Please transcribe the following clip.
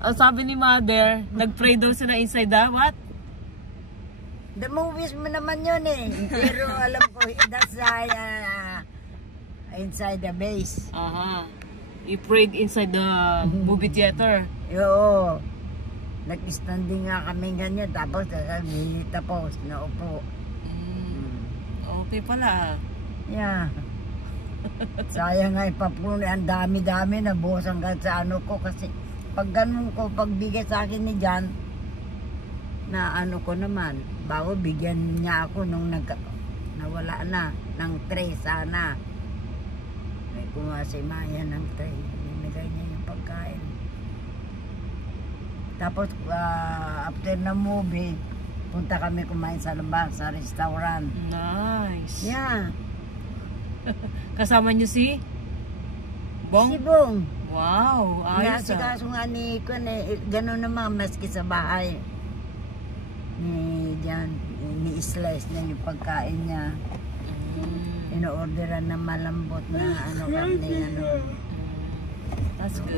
Sabi ni mother, nag-pray daw sila inside the what? The movies mo naman yun eh. Pero alam ko, that's inside the base. Aha. You prayed inside the movie theater. Oo. Nag-standing nga kami ganyan. Tapos, tapos, naupo. Okay pala. Yeah. Sayang nga ipapuno. Ang dami-dami na buhos hanggang sa ano ko. Kasi pag ganun ko, pagbigay sa akin ni John, na ano ko naman, bago bigyan niya ako nung nawala na ng tray sana. May kumuha si Maya ng tray. Binigay niya yung pagkain. Tapos after na movie, punta kami kumain sa labas, sa restaurant. Nice. Yeah. Kasama niyo si Bong? Si Bong. Wow, ayos Nasikaso nga ni Kun eh, gano'n naman maski sa bahay. Ni Jan, ni-slice na yung pagkain niya. Ino-orderan na malambot na ano karne, ano. That's good.